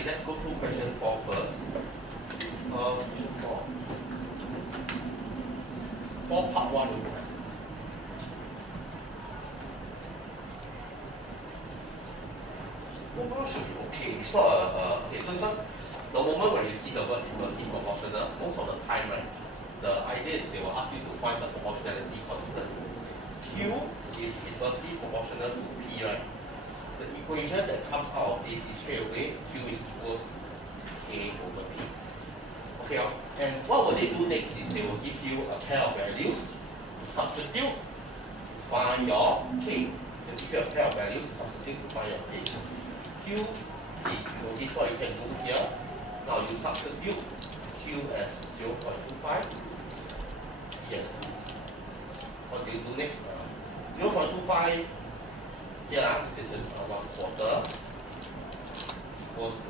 Okay, let's go through question 4 first. Question 4. 4 part 1 will be right. Overall should be okay. It's not okay, so the moment when you see the word inversely proportional, most of the time, right, the idea is they will ask you to find the proportionality constant. Q is inversely proportional to P, right? The equation that comes out of this is straight away Q is equals to A over P. Okay, and what will they do next is they will give you a pair of values, substitute, find your K. They'll give you a pair of values to substitute to find your K. Q, P. Notice what you can do here. Now you substitute Q as 0.25, P as 2. What do you do next? 0.25 here, this is 1/4 equals to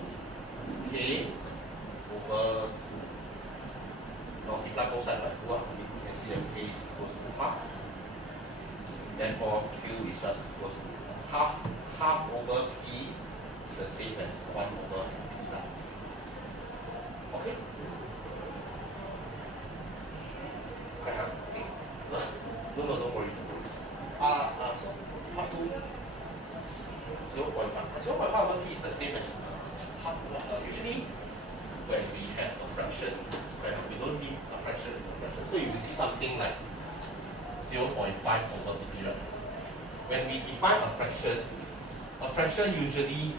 K over 2. Multiply both sides by 2. You can see that K is equals to half. Therefore, Q is just equals to half. Half over P is the same as 1 over P. Okay? Okay, okay. No, don't worry. So part 2, 0.5. 0.5 over P is the same as half. Usually, when we have a fraction, we don't leave a fraction as a fraction. So you will see something like 0.5 over P, right? When we define a fraction usually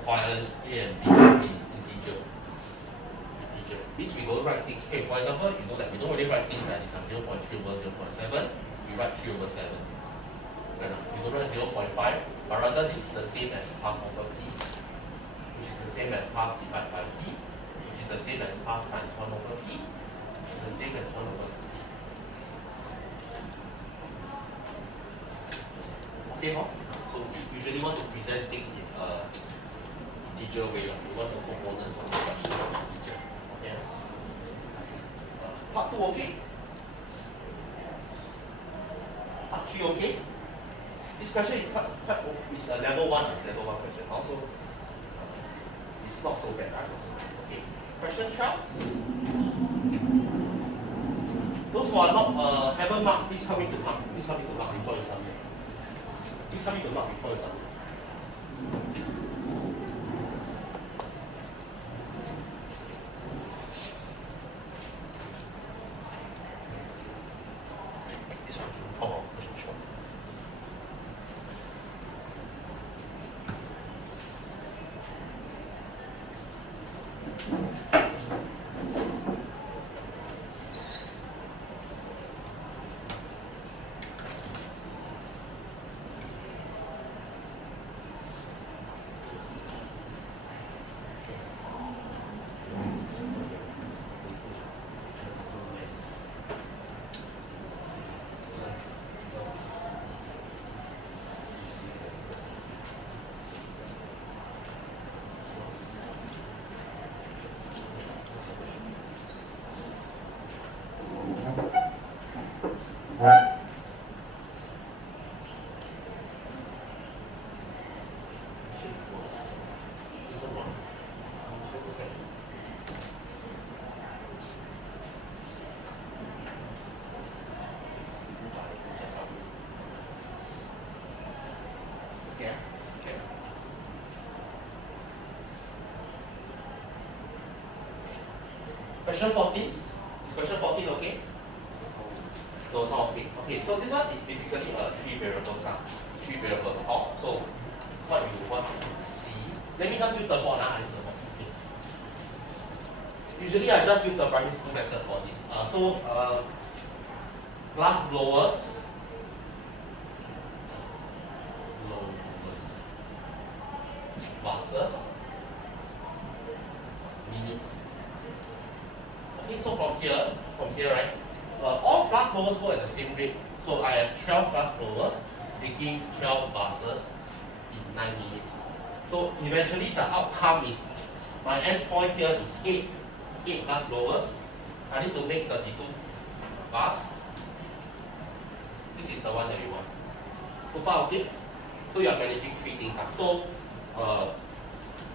requires A and B in integer. This we don't write things. Okay, for example, we don't really write things like this, 0.3 over 0.7. We write 3 over 7. Right? We don't write 0.5, but rather this is the same as half over P, which is the same as half divided by P, which is the same as half times 1 over P, which is the same as 1 over P. Okay, so we usually want to present things in integer way. We want the components of the fraction of integer. Okay. Part 2 okay. Part 3 okay. This question is a level 1. It's level 1 question. Also, it's not so bad. Okay. Question 12. Those who are not haven't marked, please come in to mark. Please come in to mark before you submit. Please come in to mark before you submit. This one. Oh, which one? Question 14. Question 14 okay? No, not okay. Okay, so this one is basically 3 variables. 3 variables. So what you want to see. Let me just use the board. I use the board. Okay. Usually I just use the primary school method for this. Glass blowers. Vases. Minutes. Okay, so from here, right, all glass blowers go at the same rate. So I have 12 glass blowers making 12 vases in 9 minutes. So eventually the outcome is, my end point here is 8 glass blowers. I need to make 32 vases. This is the one that we want. So far okay? So you are managing 3 things. So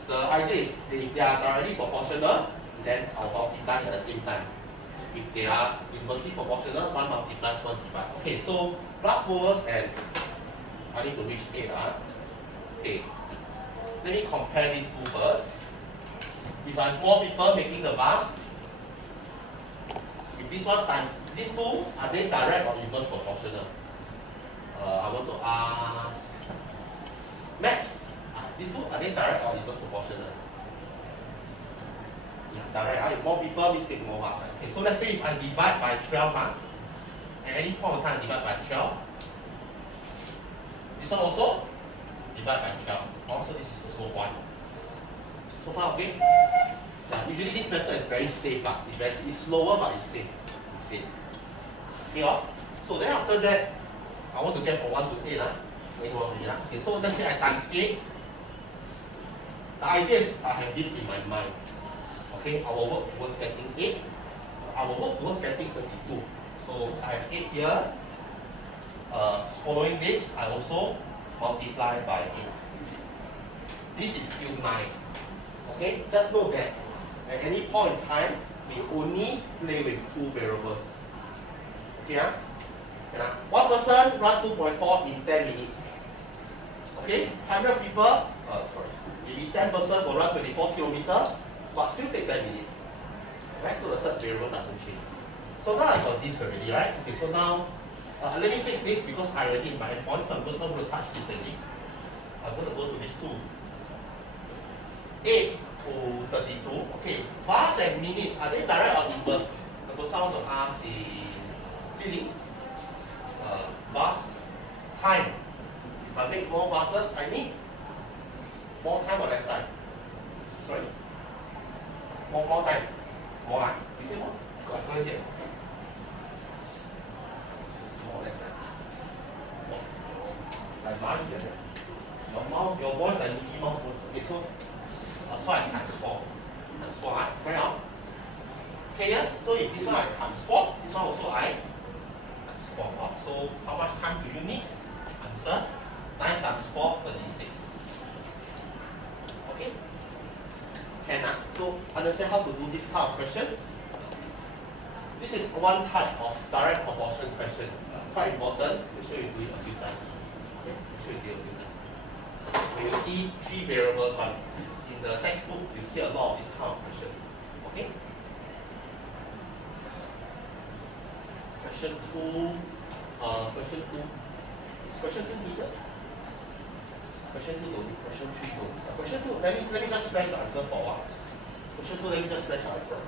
the idea is if they are directly proportional, then I'll multiply at the same time. If they are inversely proportional, 1 multiplies 1 divides. Okay, so plus movers and I need to reach 8. Okay, let me compare these two first. If I have more people making the bus, if this one times these two, are they direct or inverse proportional? I want to ask Max. These two, are they direct or inverse proportional? Yeah, direct. If more people, this make more bus. Right? Okay, so let's say if I divide by 12, at any point of time divide by 12. This one also divide by 12. Also, this is also 1. So far, okay? Yeah, usually this method is very safe. It's slower, but it's safe. It's safe. Okay, so then after that, I want to get from 1 to 8. Okay, so let's say I times 8. The idea is I have this in my mind. Okay, I will work towards getting 8. I will work towards getting 32. So I have 8 here. Following this, I also multiply by 8. This is still 9. Okay, just note that at any point in time, we only play with 2 variables. Okay, one person run 2.4 in 10 minutes. Okay, 100 people, maybe 10 person will run 24 kilometers, but still take 10 minutes. Right, so the third variable doesn't change. So now I got this already, right? Okay, so now let me fix this because I already in my endpoint, so I'm not going to touch this already. I'm going to go to this 2. 8 to 32. Okay, bars and minutes, are they direct or inverse? The question I want to ask is really bus time. If I make more buses, I need more time or less time? Sorry? More time. More time. You say more? I can't hear. More or less time. More. Like mine here. Your voice like Mickey Mouse voice. Okay, so I times 4. Times 4, right? Right on. Okay, yeah? So if this one I times 4, this one also I times 4. So how much time do you need? Answer 9 times 4, 36. Okay? Can so understand how to do this kind of question? This is one type of direct proportion question. Quite important. Make sure you do it a few times. Okay? Make sure you do it a few times. When you see 3 variables one, in the textbook you see a lot of this kind of question. Okay? Question 2. Question 2. Is question 2 needed? Question 2 don't need. Question 3 don't need. Question 2, let me just flash the answer for a while. Question 2, let me just flash the answer.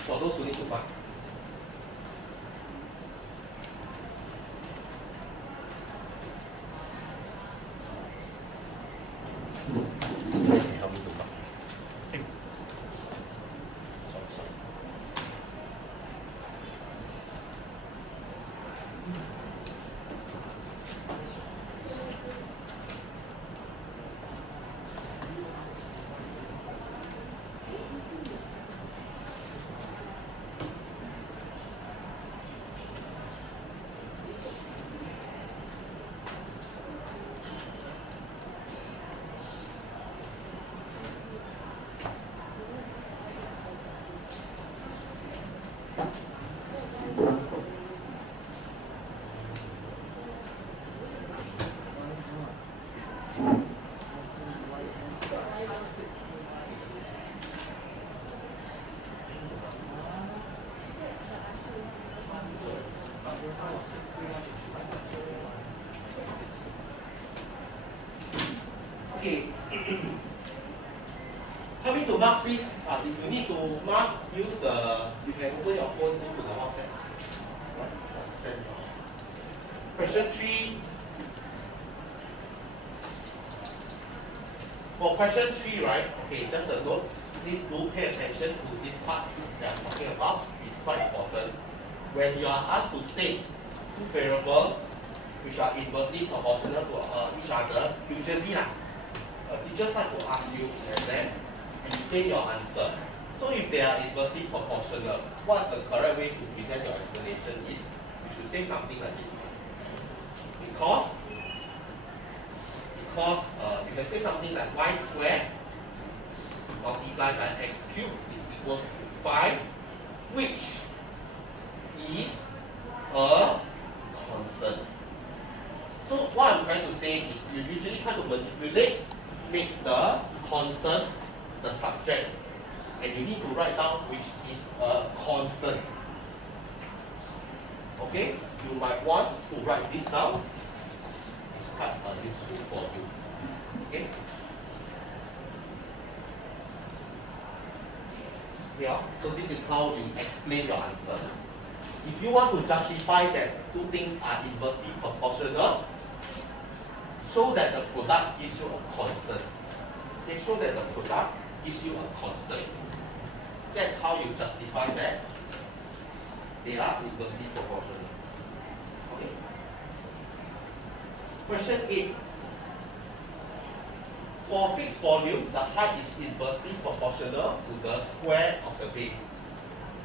For those who need to find. Help me to find. Sorry. Okay. Help me to mark please. If you need to mark, use the, you can open your phone, go to the WhatsApp. Send. Question 3. For question 3, right? Okay, just a note. Please do pay attention to this part that I'm talking about. It's quite important. When you are asked to state 2 variables which are inversely proportional to each other, usually teachers like to ask you and then explain your answer. So if they are inversely proportional, what's the correct way to present your explanation is you should say something like this. Because because you can say something like y squared multiplied by x cubed is equals to 5, which is a constant. So what I'm trying to say is you usually try to manipulate, make the constant the subject, and you need to write down which is a constant. Okay, you might want to write this down. It's quite useful for you. Okay. Yeah, so this is how you explain your answer. If you want to justify that two things are inversely proportional, show that the product gives you a constant. Okay, show that the product gives you a constant. That's how you justify that they are inversely proportional. Okay. Question 8. For fixed volume, the height is inversely proportional to the square of the base.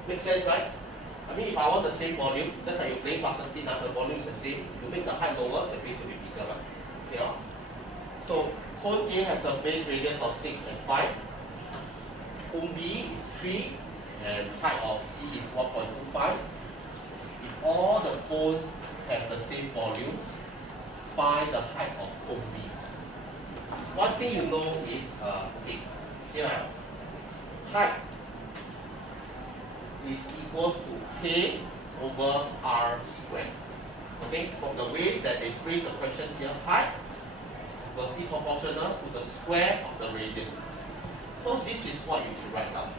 Makes sense, right? I mean, if I want the same volume, just like you're playing Plasticine, the volume is the same. You make the height lower, the base will be bigger, right? Yeah. So cone A has a base radius of 6 and 5. Cone B is 3, and height of C is 1.25. If all the cones have the same volume, find the height of cone B. One thing you know is, okay, here height is equals to K over R squared. Okay, from the way that they phrase the question here, height inversely proportional to the square of the radius. So this is what you should write down.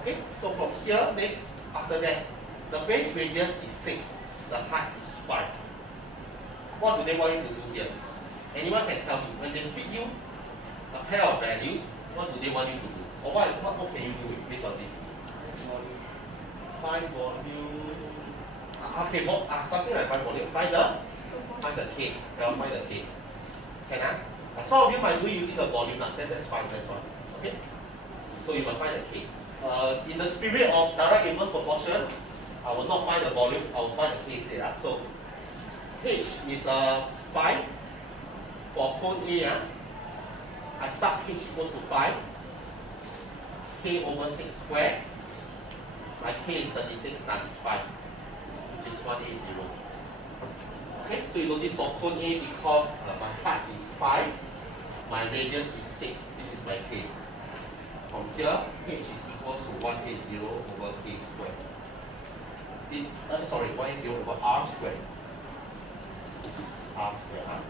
Okay, so from here, next, after that, the base radius is 6, the height is 5. What do they want you to do here? Anyone can tell you. When they feed you a pair of values, what do they want you to do? Or what can you do based on this? Find volume. Okay, something like find volume. Find the K. Find the K. Can I? Some of you might do using the volume, that's fine, that's fine. Okay? So you must find the K. In the spirit of direct inverse proportion, I will not find the volume, I will find the K instead. So H is 5. For cone A, I sub H equals to 5. K over 6 squared. My K is 36 times 5, which is 180. Okay, so you notice for cone A, because my height is 5, my radius is 6. This is my K. From here, H is equals to 180 over K squared. This, 180 over R squared. R squared.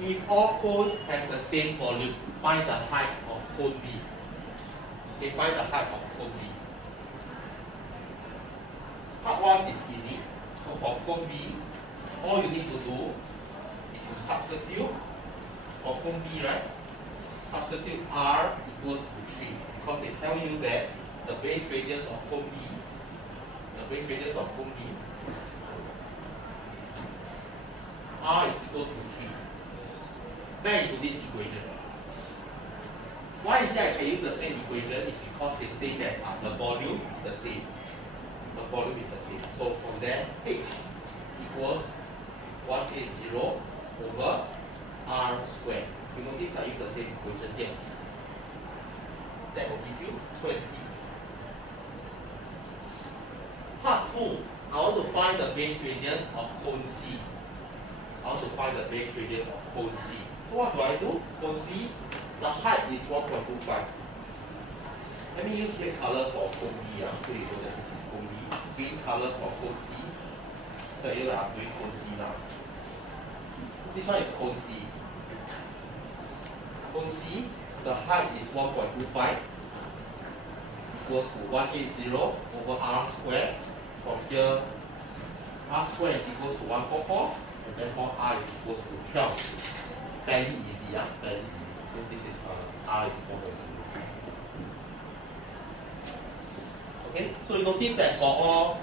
If all cones have the same volume, find the height of cone B. Okay, find the height of cone B. Part 1 is easy. So for cone B, all you need to do is to substitute for cone B, right? Substitute R equals to 3, because they tell you that the base radius of cone B, R is equal to 3. Back into this equation. Why is it I can use the same equation? It's because they say that the volume is the same. The volume is the same. So from there, H equals 180 over R squared. You notice I use the same equation here. That will give you 20. Part 2, I want to find the base radius of cone C. So what do? Cone C, the height is 1.25. Let me use red color for cone B. So you know that this is cone B. Green color for cone C. Tell you that I'm doing cone C now. This one is cone C. Cone C, the height is 1.25 equals to 180 over R squared. From here, R squared is equals to 144, and therefore R is equals to 12. Fairly easy, fairly easy. So this is R is 4.0. Okay, so you notice that for all,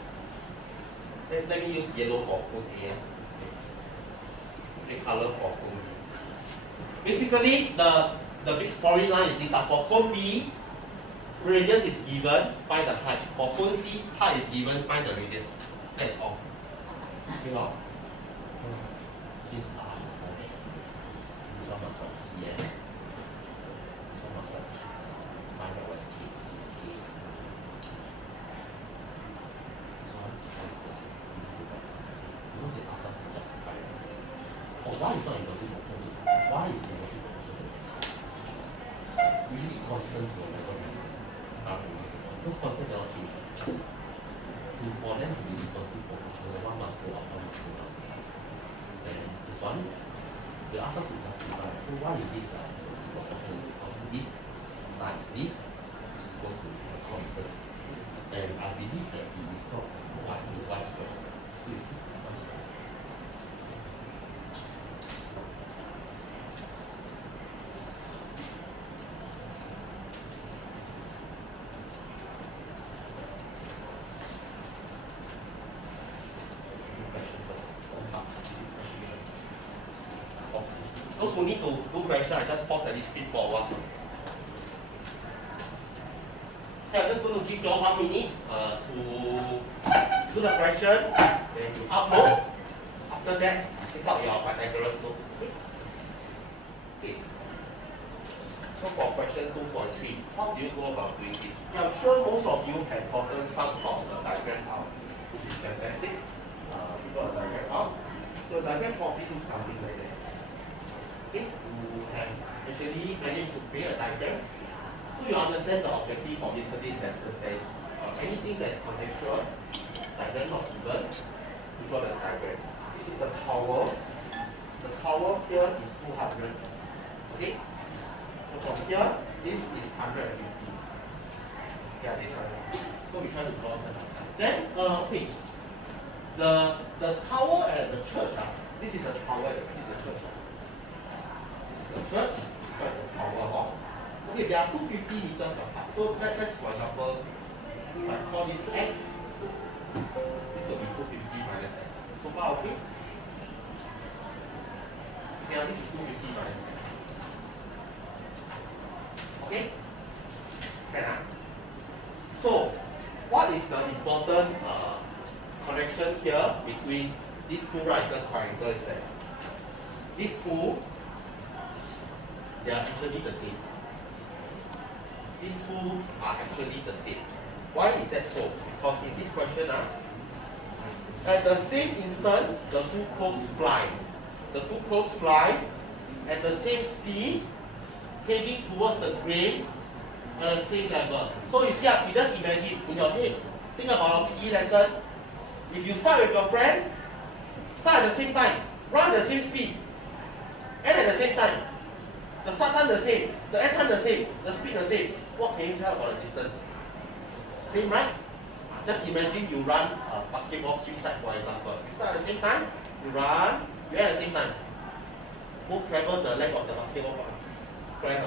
let me use yellow for cone A. Okay, color for cone B. Basically, the big storyline is this: for cone B, radius is given, find the height. For cone C, height is given, find the radius. That's all. You know? Since R is 4x, this one must have CN. This one must have find out what's K, this is K. This one is the because it asks us to justify it. Oh, why is not inversive proportion? Why is inversive proportion? Usually constants will never be because constant cannot change. For them to be inversive proportional, one must go up, one must go down. And this one, they ask us to justify. So why is it inversive proportional? Because this times this is equals to a constant. And I believe that it is not y, it is y squared. So you see, y squared. Those who need to do question, I just pause at this screen for a while. Okay, I'm just going to give you all 1 minute to do the question, then you upload. After that, take out your Pythagoras note. Okay. So for question 2.3, how do you go about doing this? I'm sure most of you have gotten some sort of diagram out, which is fantastic. You got a diagram out. So the diagram probably looks something like that. Okay, you have actually managed to create a diagram. So you understand the objective of this study semester is anything that is contextual, diagram not given, you draw the diagram. This is the tower. The tower here is 200. Okay? So from here, this is 150. Yeah, this one. So we try to draw that outside. Then, okay. The tower at the church, this is the tower, this is the church. The church, so it's the tower hall. Okay, there are 250 meters apart. So let's for example, if I call this x, this will be 250 minus x. So far, okay? Yeah, this is 250 minus x. Okay? Can So, what is the important connection here between these two right-angle triangles is that these two, they are actually the same. These two are actually the same. Why is that so? Because in this question, at the same instant, the two crows fly. The two crows fly at the same speed, heading towards the grain at the same level. So you see, you just imagine in your head, think about a PE lesson. If you start with your friend, start at the same time, run at the same speed, end at the same time. The start time the same, the end time the same, the speed the same. What can you tell about the distance? Same, right? Just imagine you run a basketball swing side, for example. You start at the same time, you run, you end at the same time. Both travel the length of the basketball court. Correct?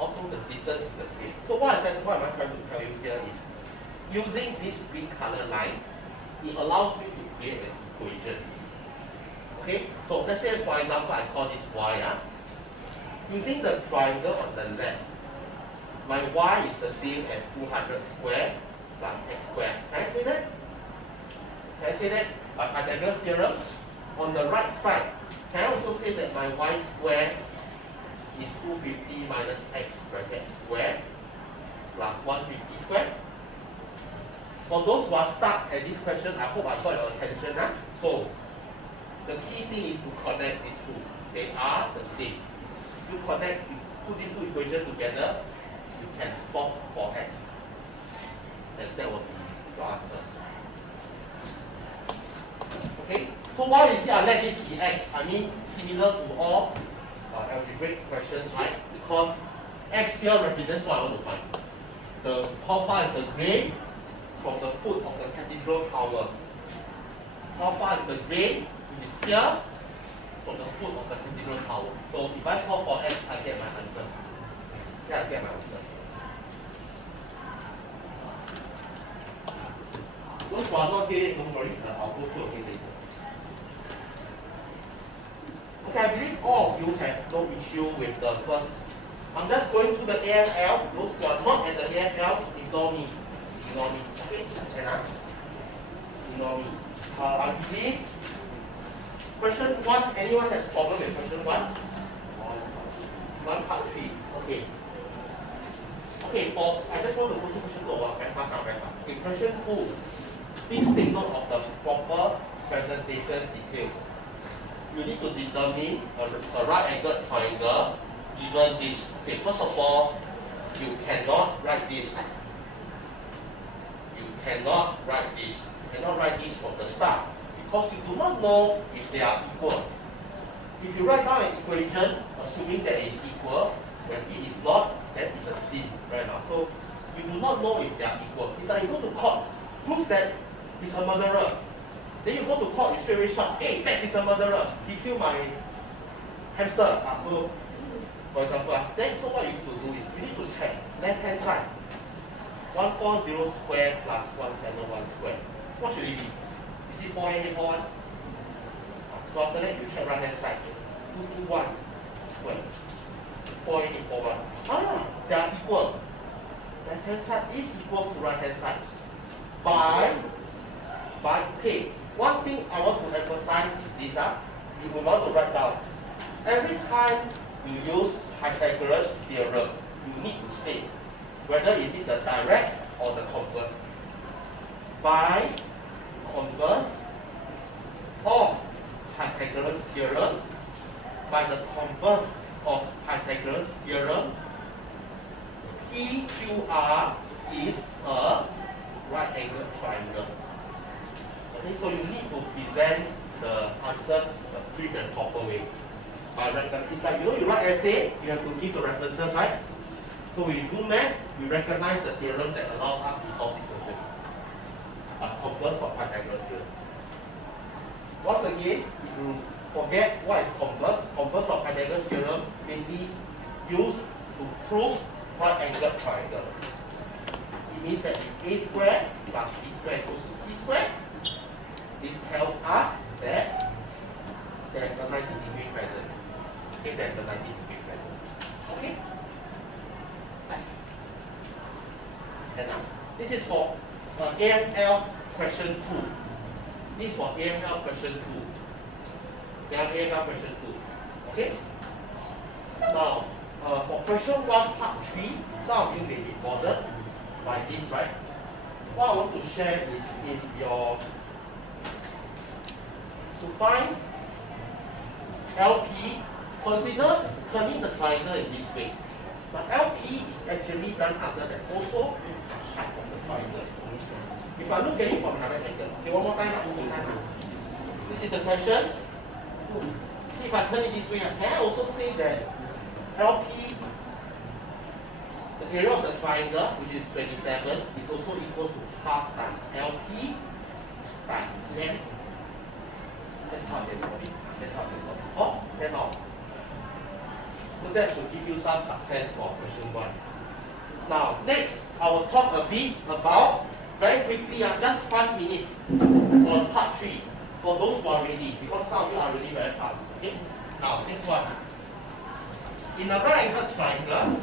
Also, the distance is the same. So what am I trying to tell you here is, using this green color line, it allows you to create an equation. Okay? So let's say, for example, I call this y. Using the triangle on the left, my y is the same as 200 squared plus x squared. Can I say that? Can I say that? By Pythagoras theorem, on the right side, can I also say that my y squared is 250 minus x bracket squared plus 150 squared? For those who are stuck at this question, I hope I got your attention. So, the key thing is to connect these two. They are the same. You connect, you put these two equations together, you can solve for x. And that will be your answer. Okay? So why is it I let this be x? I mean, similar to all algebraic questions, right? Because x here represents what I want to find. How far is the grain from the foot of the cathedral tower? How far is the grain, which is here, from the foot of the cathedral tower? So if I solve for x, I get my answer. Yeah, I get my answer. Those who are not here, don't worry, I'll go through again later. Okay, I believe all of you have no issue with the first. I'm just going through the AFL. Those who are not at the AFL, ignore me. Ignore me. Okay? Ignore me. I believe question 1, anyone has problem with question 1? 1 part 3. Okay. Okay, I just want to go to question 2 very fast. Okay, question 2. Please take note of the proper presentation details. You need to determine a right-angled triangle given this. Okay, first of all, you cannot write this. You cannot write this. You cannot write this from the start because you do not know if they are equal. If you write down an equation assuming that it is equal, when it is not, then it's a sin right now. So you do not know if they are equal. It's like you go to court, prove that he's a murderer. Then you go to court, you straight away shout, hey, Max is a murderer. He killed my hamster. So for example, then so what you need to do is you need to check left hand side. 140 square plus 171 square. What should it be? Is it 48841? So after that, you check right hand side. 221 square. 48841. They are equal. Left hand side is equal to right hand side. By okay. One thing I want to emphasize is this. You will want to write down. Every time you use Pythagoras theorem, you need to state whether is it the direct or the converse. By converse of Pythagoras theorem, by the converse of Pythagoras theorem, PQR is a right-angled triangle. Okay, so you need to present the answers the quick and proper way. It's like, you write essay, you have to give the references, right? So when you do math, we recognize the theorem that allows us to solve this question. Converse of Pythagoras theorem. Once again, if you forget what is converse of Pythagoras theorem mainly used to prove right-angled triangle. It means that if a squared plus b squared equals to c squared, this tells us that there is a 90-degree present. Okay, there is a 90-degree present. Okay? And now, this is for AML question 2. This is for AML question 2. AML question 2. Okay? Now, for question 1 part 3, some of you may be bothered by this, right? What I want to share is if your to find LP, consider turning the triangle in this way. But LP is actually done under the also height of the triangle. If I look at it from another angle, okay, one more time. This is the question. See, if I turn it this way, can I also say that LP, the area of the triangle, which is 27, is also equal to half times LP times length. That's how they solve it. That's how they solve it. Oh, that's all. So that should give you some success for question 1. Now, next, I will talk a bit about, very quickly, just 5 minutes on part 3. For those who are ready, because some of you are really very fast. Okay? Now, next one. In a right-angled triangle,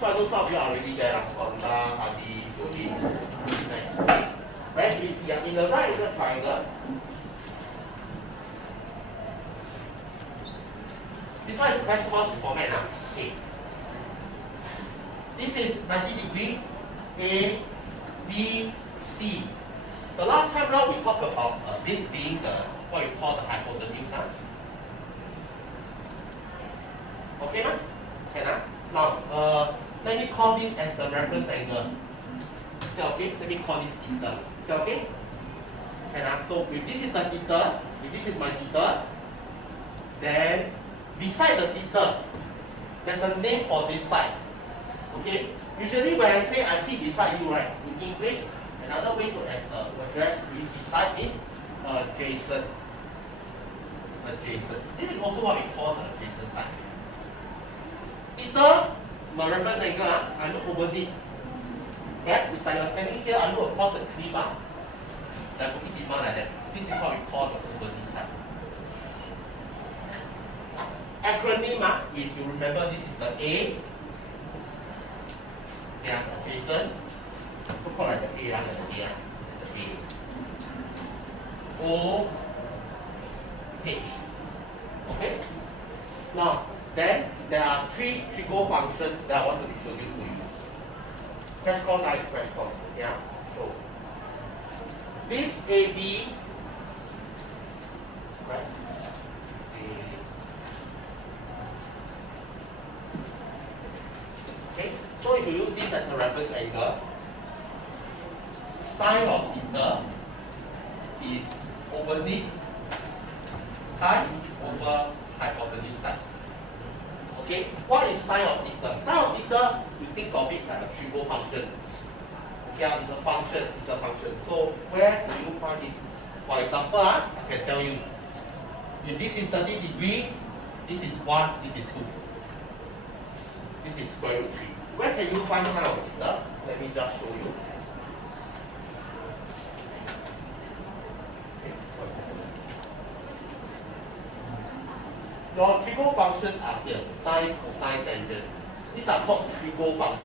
so I know some of you are already there, Sonda, Hadi, Jody. Next. Right? In the right-angled triangle, this one is crash course format. Okay. This is 90 degree A, B, C. The last time round we talked about this being the what you call the hypotenuse. Okay, na? Okay, now, let me call this as the reference angle. Is that okay? Let me call this theta. Is that okay? Okay, so if this is the theta, if this is my theta, then beside the theta, there's a name for this side. Okay? Usually when I say I sit beside you, right, in English, another way to address beside is adjacent. Adjacent. This is also what we call the adjacent side. Theta, my reference angle, I look opposite. Right? It's like you're standing here, I look across the cliff. Like Bukit Timah like that. This is what we call the opposite side. Acronym is, you remember, this is the A. They are adjacent. So called like the A, the O H. Okay? Now, then there are three trigo functions that I want to introduce to you. Crash course, crash course. Yeah? So, this AB, right? Okay, so if you use this as a reference angle, sine of theta is opposite sine over hypotenuse sine. Okay, what is sine of theta? Sine of theta, you think of it like a trigo function. Okay, it's a function, it's a function. So where do you find this? For example, I can tell you, if this is 30 degrees, this is 1, this is 2. This is square root 3. Where can you find sine of theta? Let me just show you. Your trigo functions are here, sine, cosine, tangent. These are called trigo functions.